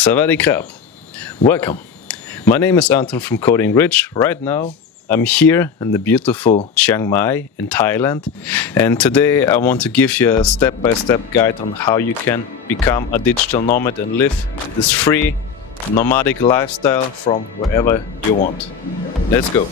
Savadi Krab. Welcome. My name is Anton from Coding Ridge. Right now, I'm here in the beautiful Chiang Mai in Thailand. And today I want to give you a step-by-step guide on how you can become a digital nomad and live this free, nomadic lifestyle from wherever you want. Let's go.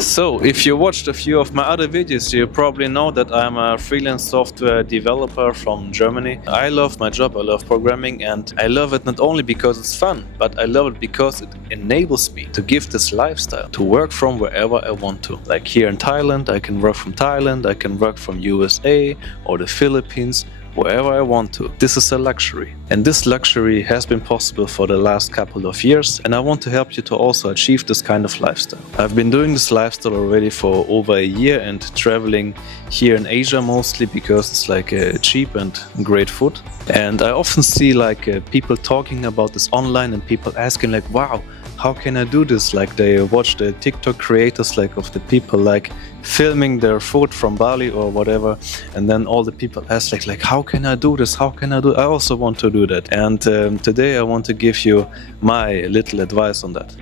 So, if you watched a few of my other videos, you probably know that I'm a freelance software developer from Germany. I love my job, I love programming, and I love it not only because it's fun, but I love it because it enables me to give this lifestyle, to work from wherever I want to. Like here in Thailand, I can work from Thailand, I can work from USA or the Philippines, wherever I want to. This is a luxury. And this luxury has been possible for the last couple of years, and I want to help you to also achieve this kind of lifestyle. I've been doing this lifestyle already for over a year and traveling here in Asia mostly because it's like cheap and great food. And I often see people talking about this online and people asking like, wow, how can I do this? Like they watch the TikTok creators of the people filming their food from Bali or whatever, and then all the people ask like how can I do this? How can I do it? I also want to do that. And today I want to give you my little advice on that.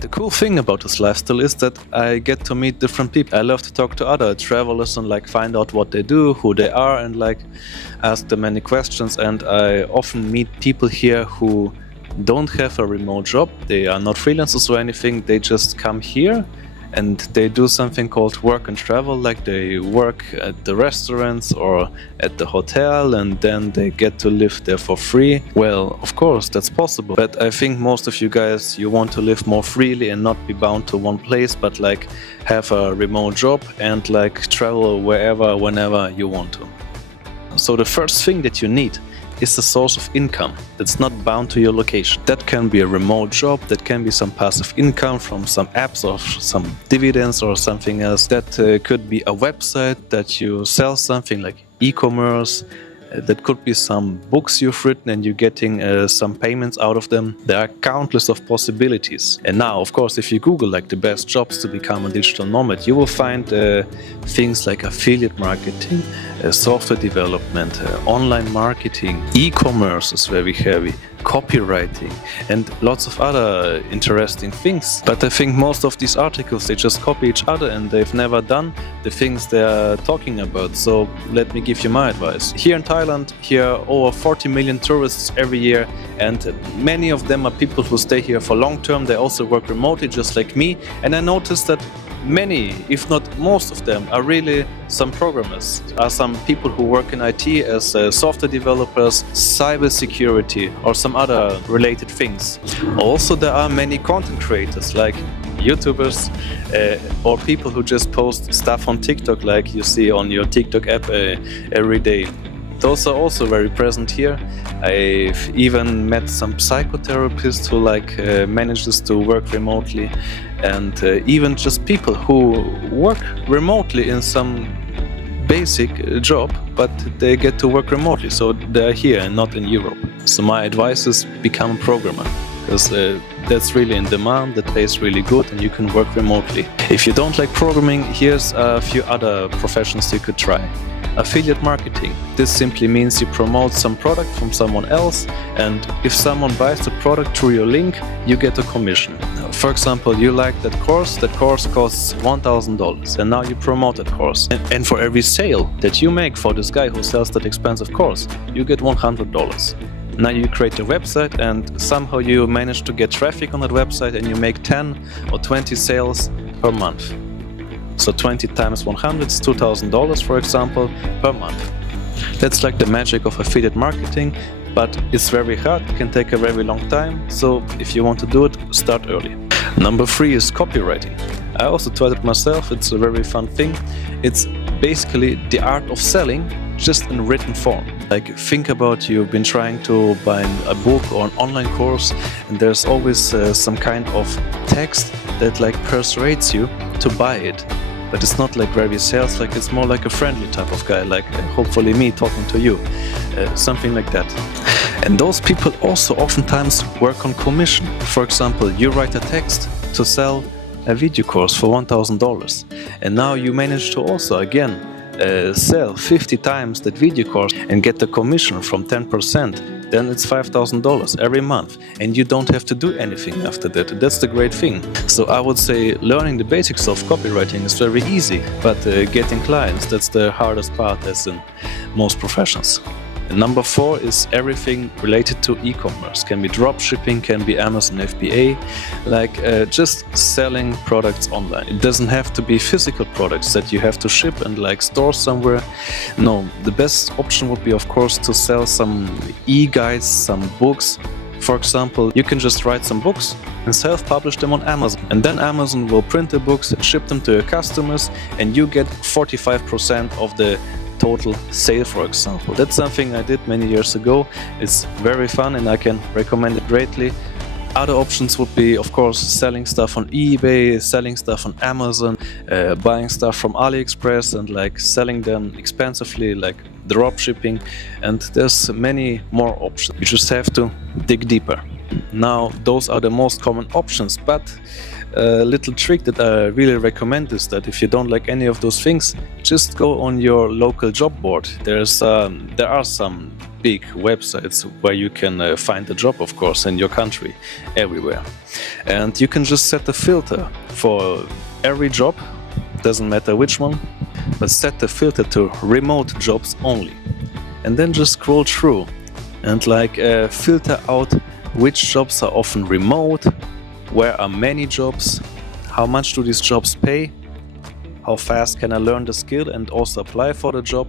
The cool thing about this lifestyle is that I get to meet different people. I love to talk to other travelers and find out what they do, who they are, and ask them many questions. And I often meet people here who don't have a remote job. They are not freelancers or anything. They just come here and they do something called work and travel. Like they work at the restaurants or at the hotel and then they get to live there for free. Well, of course, that's possible. But I think most of you guys, you want to live more freely and not be bound to one place, but have a remote job and travel wherever, whenever you want to. So the first thing that you need is a source of income that's not bound to your location. That can be a remote job, that can be some passive income from some apps or some dividends or something else. That could be a website that you sell something like e-commerce. That could be some books you've written and you're getting some payments out of them. There are countless of possibilities. And now, of course, if you Google the best jobs to become a digital nomad, you will find things like affiliate marketing, software development, online marketing, e-commerce is very heavy, copywriting, and lots of other interesting things. But I think most of these articles, they just copy each other and they've never done the things they're talking about. So let me give you my advice. Here in Thailand, here are over 40 million tourists every year, and many of them are people who stay here for long term. They also work remotely just like me, and I noticed that many, if not most of them, are really some programmers, are some people who work in IT as software developers, cybersecurity, or some other related things. Also, there are many content creators like YouTubers or people who just post stuff on TikTok like you see on your TikTok app every day. Those are also very present here. I've even met some psychotherapists who manages to work remotely, and even just people who work remotely in some basic job, but they get to work remotely, so they're here and not in Europe. So my advice is become a programmer, because that's really in demand, that pays really good, and you can work remotely. If you don't like programming, here's a few other professions you could try. Affiliate marketing. This simply means you promote some product from someone else, and if someone buys the product through your link, you get a commission. For example, you like that course costs $1,000, and now you promote that course. And for every sale that you make for this guy who sells that expensive course, you get $100. Now you create a website and somehow you manage to get traffic on that website and you make 10 or 20 sales per month. So 20 times 100 is $2,000, for example, per month. That's the magic of affiliate marketing, but it's very hard, it can take a very long time, so if you want to do it, start early. Number 3 is copywriting. I also tried it myself, it's a very fun thing. It's basically the art of selling, just in written form. Think about you've been trying to buy a book or an online course, and there's always some kind of text that persuades you to buy it. But it's not very sales, it's more a friendly type of guy, hopefully me talking to you, something like that. And those people also oftentimes work on commission. For example, you write a text to sell a video course for $1,000, and now you manage to also again sell 50 times that video course and get the commission from 10%, then it's $5,000 every month, and you don't have to do anything after that. That's the great thing. So I would say learning the basics of copywriting is very easy, but getting clients, that's the hardest part, as in most professions. And number 4 is everything related to e-commerce. Can be dropshipping, can be Amazon FBA, like just selling products online. It doesn't have to be physical products that you have to ship and like store somewhere. No, the best option would be, of course, to sell some e-guides, some books. For example, you can just write some books and self-publish them on Amazon. And then Amazon will print the books and ship them to your customers, and you get 45% of the total sale, for example. That's something I did many years ago. It's very fun and I can recommend it greatly. Other options would be, of course, selling stuff on eBay, selling stuff on Amazon, buying stuff from AliExpress and like selling them expensively, like dropshipping. And there's many more options. You just have to dig deeper. Now, those are the most common options, but a little trick that I really recommend is that if you don't like any of those things, just go on your local job board. There are some big websites where you can find a job, of course, in your country, everywhere. And you can just set a filter for every job, doesn't matter which one, but set the filter to remote jobs only. And then just scroll through and like filter out which jobs are often remote, where are many jobs, how much do these jobs pay, how fast can I learn the skill and also apply for the job,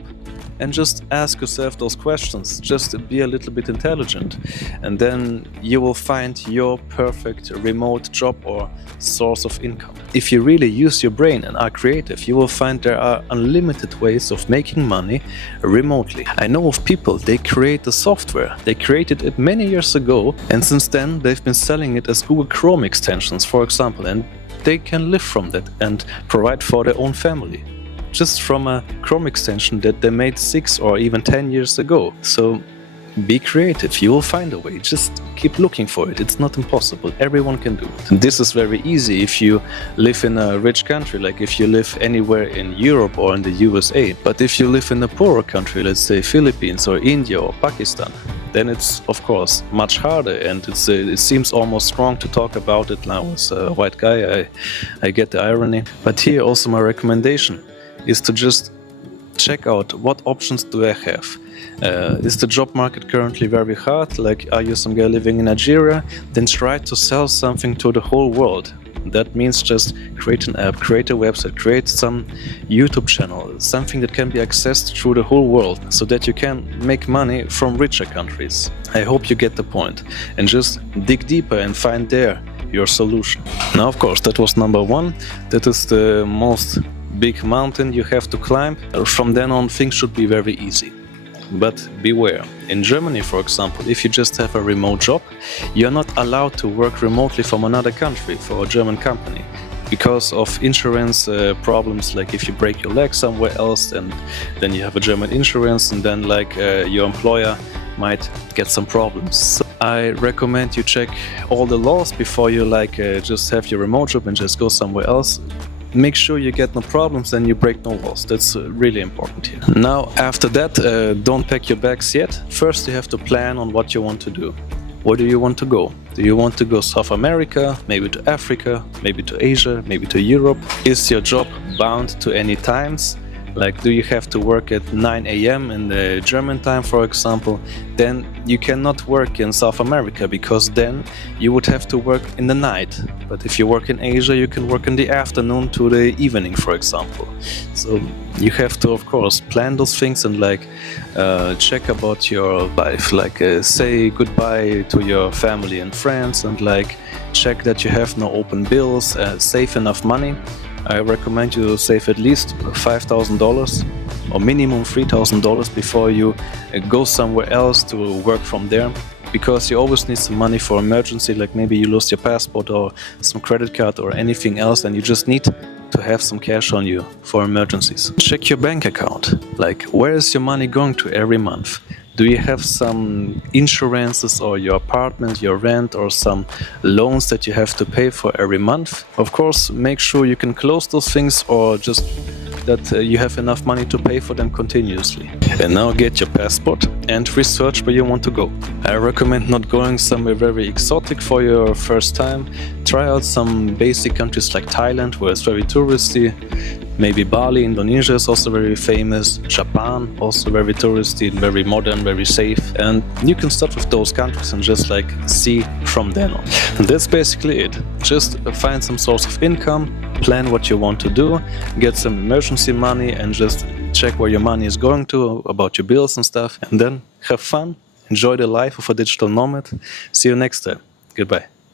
and just ask yourself those questions. Just be a little bit intelligent, and then you will find your perfect remote job or source of income. If you really use your brain and are creative, you will find there are unlimited ways of making money remotely. I know of people, they create the software. They created it many years ago, and since then they've been selling it as Google Chrome extensions, for example, and they can live from that and provide for their own family, just from a Chrome extension that they made 6 or even 10 years ago. So be creative, you will find a way. Just keep looking for it. It's not impossible. Everyone can do it. And this is very easy if you live in a rich country, like if you live anywhere in Europe or in the USA. But if you live in a poorer country, let's say Philippines or India or Pakistan, then it's of course much harder, and it seems almost wrong to talk about it now as a white guy. I get the irony. But here also my recommendation is to just check out what options do I have. Is the job market currently very hard? Like, are you some guy living in Nigeria? Then try to sell something to the whole world. That means just create an app, create a website, create some YouTube channel, something that can be accessed through the whole world, so that you can make money from richer countries. I hope you get the point, and just dig deeper and find there your solution. Now, of course, that was number 1. That is the most big mountain you have to climb. From then on, things should be very easy. But beware. In Germany, for example, if you just have a remote job, you're not allowed to work remotely from another country for a German company because of insurance problems. Like if you break your leg somewhere else, and then you have a German insurance, and then like your employer might get some problems. So I recommend you check all the laws before you just have your remote job and just go somewhere else. Make sure you get no problems and you break no laws. That's really important here. Now, after that, don't pack your bags yet. First, you have to plan on what you want to do. Where do you want to go? Do you want to go South America, maybe to Africa, maybe to Asia, maybe to Europe? Is your job bound to any times? Like, do you have to work at 9 a.m. in the German time, for example? Then you cannot work in South America, because then you would have to work in the night. But if you work in Asia, you can work in the afternoon to the evening, for example. So you have to, of course, plan those things and check about your life. Say goodbye to your family and friends, and check that you have no open bills, save enough money. I recommend you save at least $5,000 or minimum $3,000 before you go somewhere else to work from there, because you always need some money for emergency, like maybe you lost your passport or some credit card or anything else, and you just need to have some cash on you for emergencies. Check your bank account. Like, where is your money going to every month? Do you have some insurances or your apartment, your rent, or some loans that you have to pay for every month? Of course, make sure you can close those things, or just that you have enough money to pay for them continuously. And now get your passport and research where you want to go. I recommend not going somewhere very exotic for your first time. Try out some basic countries like Thailand, where it's very touristy. Maybe Bali, Indonesia is also very famous. Japan, also very touristy and very modern, very safe. And you can start with those countries and just like see from then on. And that's basically it. Just find some source of income, plan what you want to do, get some emergency money, and just check where your money is going to, about your bills and stuff. And then have fun, enjoy the life of a digital nomad. See you next time. Goodbye.